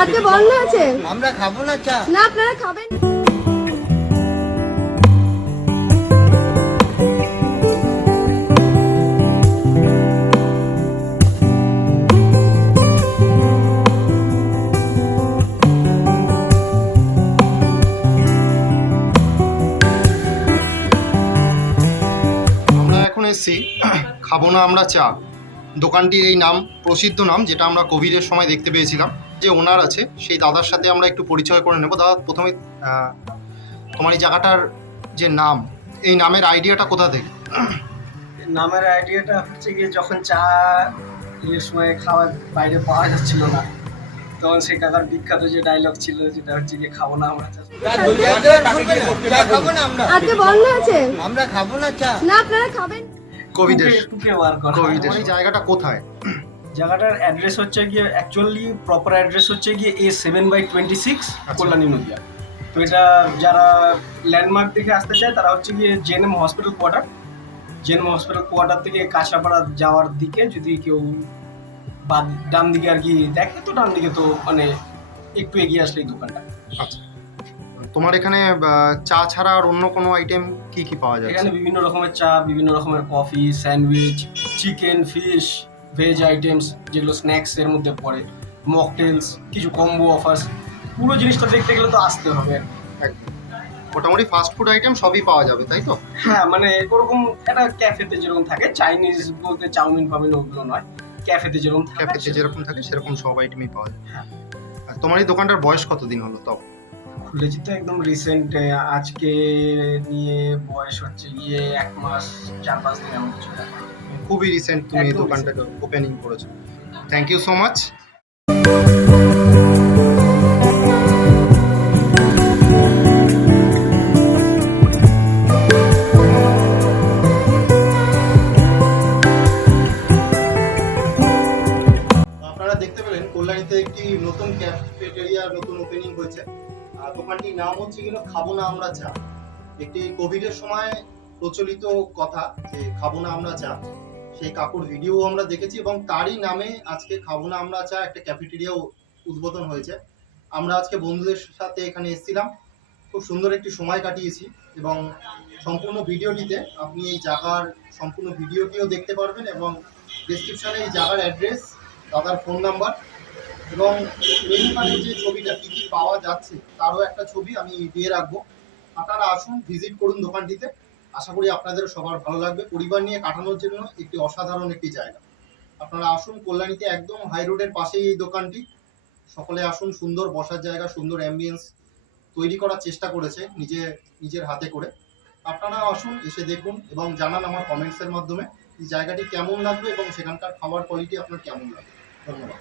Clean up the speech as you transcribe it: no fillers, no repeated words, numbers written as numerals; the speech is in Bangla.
আজকে বন্ধ আছে, আমরা খাবো না চা। না আপনারা খাবেন। আমরা এখন এসেছি খাবো না আমরা চা। দোকানটির এই নাম, প্রসিদ্ধ নাম, যেটা আমরা কোভিডের সময় দেখতে পেয়েছিলাম। যে ওনার আছে সেই দাদার সাথে আমরা একটু পরিচয় করে নেব। দাদা, প্রথমে তোমার এই জায়গাটার যে নাম, এই নামের আইডিয়াটা কোথা থেকে? নামের আইডিয়াটা হচ্ছে গিয়ে যখন চা সময় খাবার বাইরে পাওয়া যাচ্ছিল না, তখন সেই কাকার বিখ্যাত যে ডায়লগ ছিল, যেটা হচ্ছে গিয়ে খাবো না আমরা চা। আজকে বন্ধ আছে, আমরা খাবো না চা। না আপনারা খাবেন। কোভিডের কোভিডের এই জায়গাটা কোথায়? জায়গাটার অ্যাড্রেস হচ্ছে গিয়ে, অ্যাকচুয়ালি প্রপার অ্যাড্রেস হচ্ছে গিয়ে A7/26 কল্যাণী নদিয়া। তো এটা যারা ল্যান্ডমার্ক দেখে আসতে চায় তারা হচ্ছে গিয়ে জেএনএম হসপিটাল কোয়ার্টার থেকে কাঁচরাপাড়া যাওয়ার দিকে যদি কেউ বা ডান দিকে আর কি দেখে, তো ডান দিকে তো মানে একটু এগিয়ে আসলে এই দোকানটা। আচ্ছা, তোমার এখানে চা ছাড়া আর অন্য কোনো আইটেম কি কি পাওয়া যায়? এখানে বিভিন্ন রকমের চা, বিভিন্ন রকমের coffee, sandwich, chicken, fish, veg items যেগুলো স্ন্যাক্সের মধ্যে পড়ে, মকটেলস, কিছু কম্বো অফার্স। পুরো জিনিসটা দেখতে গেলে তো আসতে হবে। একদম মোটামুটি ফাস্ট ফুড আইটেম সবই পাওয়া যাবে, তাই তো? হ্যাঁ, মানে ওরকম একটা ক্যাফেতে যেরকম থাকে, চাইনিজ বলতে চাউমিন ফাউমিন ওগুলো নয়, ক্যাফেতে যেরকম থাকে সেরকম সব আইটেমই পাওয়া যায়। হ্যাঁ। আর তোমার এই দোকানটার বয়স কতদিন হলো তাও? খুলেছি তো একদম রিসেন্ট, আজকে নিয়ে বয়স হচ্ছে গিয়ে 1 মাস 4-5 দিন এমন কিছু। খুবই রিসেন্ট তুমি এই দোকানটাকে ওপেনিং করেছো। Thank you so much. আপনারা দেখতে পেলেন কল্যাণীতে একটি নতুন ক্যাফেটেরিয়া নতুন ওপেনিং হয়েছে। দোকানটির নাম হচ্ছে গেল খাবো না আমরা চা। একটি কোভিডের সময় প্রচলিত কথা যে খাবো না আমরা চা, সেই কাকুর ভিডিও আমরা দেখেছি এবং তারই নামে আজকে খাবো না আমরা চা একটা ক্যাফেটেরিয়া উদ্বোধন হয়েছে। আমরা আজকে বন্ধুদের সাথে এখানে এসেছিলাম, খুব সুন্দর একটি সময় কাটিয়েছি এবং সম্পূর্ণ ভিডিওটিতে আপনি এই জায়গার সম্পূর্ণ ভিডিওটিও দেখতে পারবেন এবং ডেসক্রিপশনে এই জায়গার অ্যাড্রেস, দাদার ফোন নাম্বার এবং মেনু কার্ডের যে ছবিটা কী কী পাওয়া যাচ্ছে তারও একটা ছবি আমি দিয়ে রাখবো। আপনারা আসুন, ভিজিট করুন দোকানটিতে। আশা করি আপনাদের সবার ভালো লাগবে। পরিবার নিয়ে কাটানোর জন্য একটি অসাধারণ একটি জায়গা। আপনারা আসুন, কল্যাণীতে একদম হাই রোডের পাশেই এই দোকানটি। সকলে আসুন, সুন্দর বসার জায়গা, সুন্দর অ্যাম্বিয়েন্স তৈরি করার চেষ্টা করেছে নিজের হাতে করে। আপনারা আসুন, এসে দেখুন এবং জানান আমার কমেন্টসের মাধ্যমে এই জায়গাটি কেমন লাগবে এবং সেখানকার খাবার কোয়ালিটি আপনার কেমন লাগবে। ধন্যবাদ।